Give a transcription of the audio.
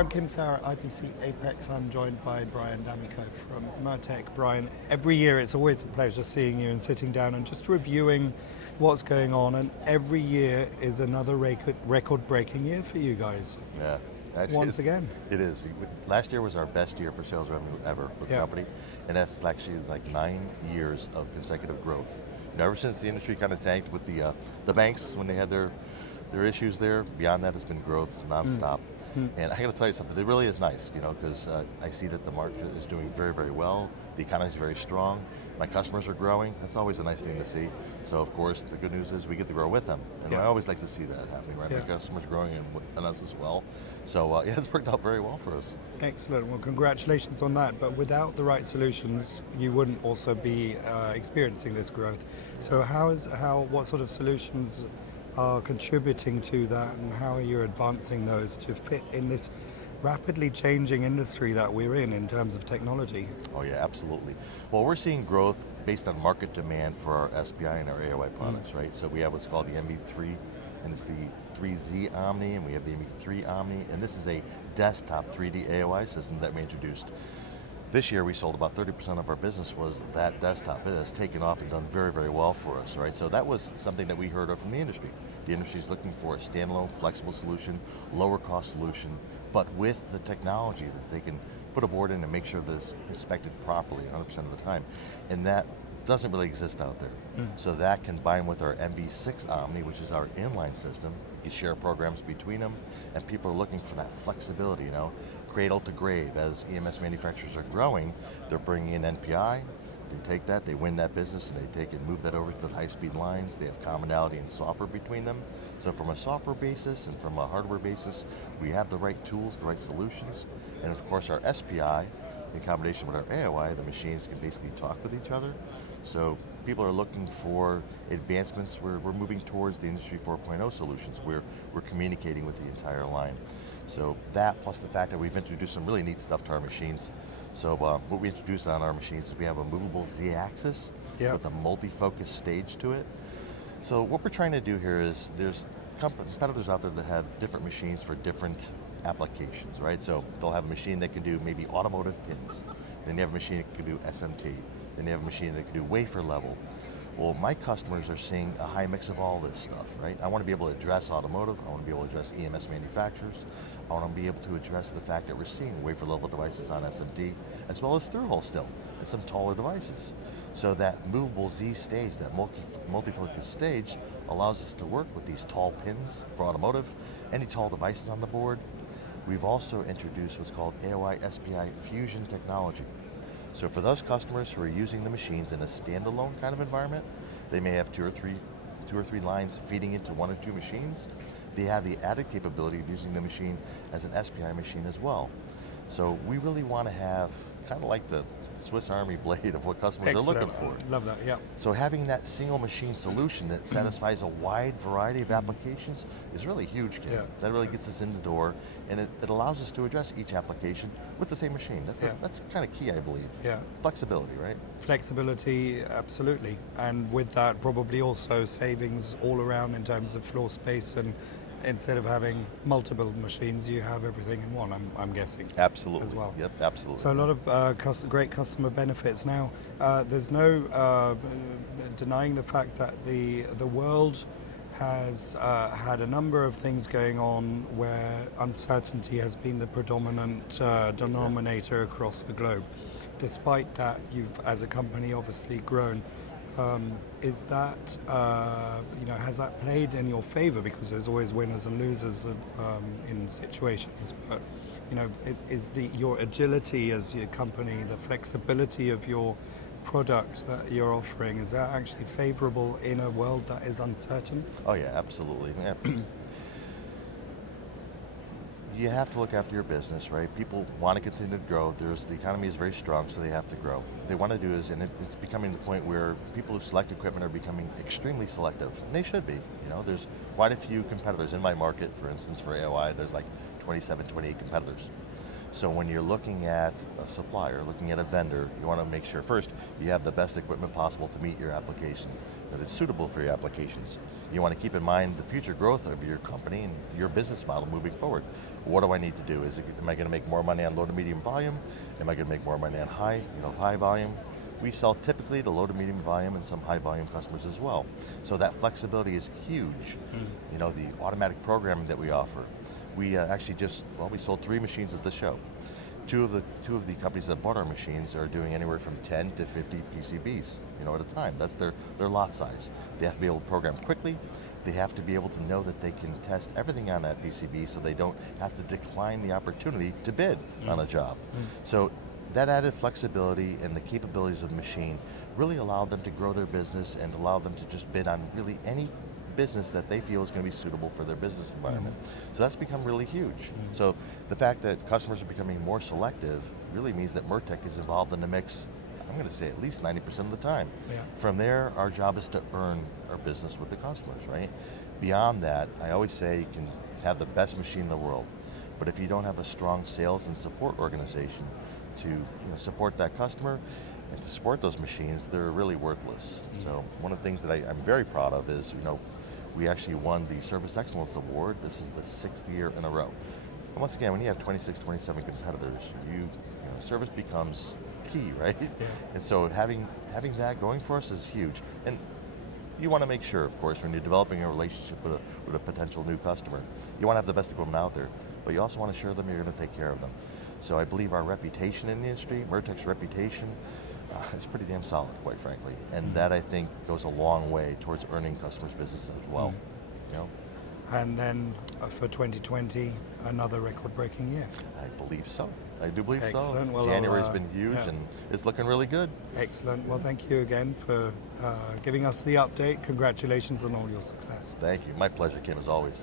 I'm Kim Sauer at IPC Apex. I'm joined by Brian D'Amico from Mirtec. Brian, every year it's always a pleasure seeing you and sitting down and just reviewing what's going on, and every year is another record-breaking year for you guys. Yeah. Once again. It is. Last year was our best year for sales revenue ever with the company, and that's actually like 9 years of consecutive growth. Ever since the industry kind of tanked with the banks when they had their issues there, beyond that it's been growth nonstop. And I got to tell you something, it really is nice, because I see that the market is doing very, very well. The economy is very strong. My customers are growing. That's always a nice thing to see. So of course, the good news is we get to grow with them. And I always like to see that happening, right? My customers growing and us as well. So it's worked out very well for us. Excellent. Well, congratulations on that. But without the right solutions, you wouldn't also be experiencing this growth. So what sort of solutions are contributing to that, and how are you advancing those to fit in this rapidly changing industry that we're in terms of technology? Oh yeah, absolutely. Well, we're seeing growth based on market demand for our SPI and our AOI products, right? So we have what's called the MV3, and it's the 3Z Omni, and we have the MV3 Omni, and this is a desktop 3D AOI system that we introduced. This year we sold about 30% of our business was that desktop. It has taken off and done very, very well for us, right? So that was something that we heard of from the industry. The industry is looking for a standalone, flexible solution, lower cost solution, but with the technology that they can put a board in and make sure that it's inspected properly 100% of the time. And that doesn't really exist out there. So that combined with our MV6 Omni, which is our inline system, you share programs between them, and people are looking for that flexibility, cradle to grave. As EMS manufacturers are growing, they're bringing in NPI, they take that, they win that business, and they take and move that over to the high-speed lines. They have commonality in software between them. So from a software basis and from a hardware basis, we have the right tools, the right solutions, and of course our SPI, in combination with our AOI, the machines can basically talk with each other. So people are looking for advancements. We're moving towards the Industry 4.0 solutions where we're communicating with the entire line. So that, plus the fact that we've introduced some really neat stuff to our machines. So what we introduced on our machines is we have a movable Z-axis with a multi-focus stage to it. So what we're trying to do here is there's competitors out there that have different machines for different applications, right? So they'll have a machine that can do maybe automotive pins. Then you have a machine that can do SMT. Then you have a machine that can do wafer level. Well, my customers are seeing a high mix of all this stuff, right? I want to be able to address automotive. I want to be able to address EMS manufacturers. I want to be able to address the fact that we're seeing wafer level devices on SMT, as well as through-hole still, and some taller devices. So that movable Z stage, that multi-focus stage, allows us to work with these tall pins for automotive, any tall devices on the board. We've also introduced what's called AOI SPI fusion technology. So for those customers who are using the machines in a standalone kind of environment, they may have two or three lines feeding into one or two machines. They have the added capability of using the machine as an SPI machine as well. So we really want to have kind of like the Swiss Army blade of what customers are looking for. Love that, yeah. So having that single machine solution that satisfies a wide variety of applications is really huge, Kim. That really gets us in the door, and it allows us to address each application with the same machine. That's kind of key, I believe. Yeah. Flexibility, right? Flexibility, absolutely. And with that, probably also savings all around in terms of floor space, and instead of having multiple machines, you have everything in one, I'm guessing. Absolutely. As well. Yep, absolutely. So a lot of great customer benefits. Now, there's no denying the fact that the world has had a number of things going on where uncertainty has been the predominant denominator across the globe. Despite that, you've, as a company, obviously grown. Is that, has that played in your favor? Because there's always winners and losers in situations, but is your agility as your company, the flexibility of your product that you're offering, is that actually favorable in a world that is uncertain? Oh yeah, absolutely. You have to look after your business, right? People want to continue to grow. The economy is very strong, so they have to grow. What they want to do is, and it's becoming the point where people who select equipment are becoming extremely selective, and they should be. There's quite a few competitors in my market. For instance, for AOI, there's like 27, 28 competitors. So when you're looking at a supplier, looking at a vendor, you want to make sure first you have the best equipment possible to meet your application, that it's suitable for your applications. You want to keep in mind the future growth of your company and your business model moving forward. What do I need to do? Am I going to make more money on low to medium volume? Am I going to make more money on high volume? We sell typically to low to medium volume and some high volume customers as well. So that flexibility is huge. You know, the automatic programming that we offer. We we sold 3 machines at the show. Two of the companies that bought our machines are doing anywhere from 10 to 50 PCBs, at a time. That's their lot size. They have to be able to program quickly. They have to be able to know that they can test everything on that PCB so they don't have to decline the opportunity to bid on a job. So that added flexibility and the capabilities of the machine really allowed them to grow their business and allow them to just bid on really any business that they feel is going to be suitable for their business environment. So that's become really huge. So the fact that customers are becoming more selective really means that Mirtec is involved in the mix, I'm going to say at least 90% of the time. From there, our job is to earn our business with the customers, right? Beyond that, I always say you can have the best machine in the world, but if you don't have a strong sales and support organization to support that customer and to support those machines, they're really worthless. So one of the things that I'm very proud of is, we actually won the Service Excellence Award. This is the 6th year in a row. And once again, when you have 26, 27 competitors, service becomes key, right? And so having that going for us is huge. And you want to make sure, of course, when you're developing a relationship with a potential new customer, you want to have the best equipment out there, but you also want to assure them you're going to take care of them. So I believe our reputation in the industry, Mirtec's reputation, is pretty damn solid, quite frankly. And that, I think, goes a long way towards earning customers' business as well. And then for 2020, another record-breaking year. I believe so. I do believe Excellent. so. Well, January's been huge and it's looking really good. Excellent. Well, thank you again for giving us the update. Congratulations on all your success. Thank you. My pleasure, Kim, as always.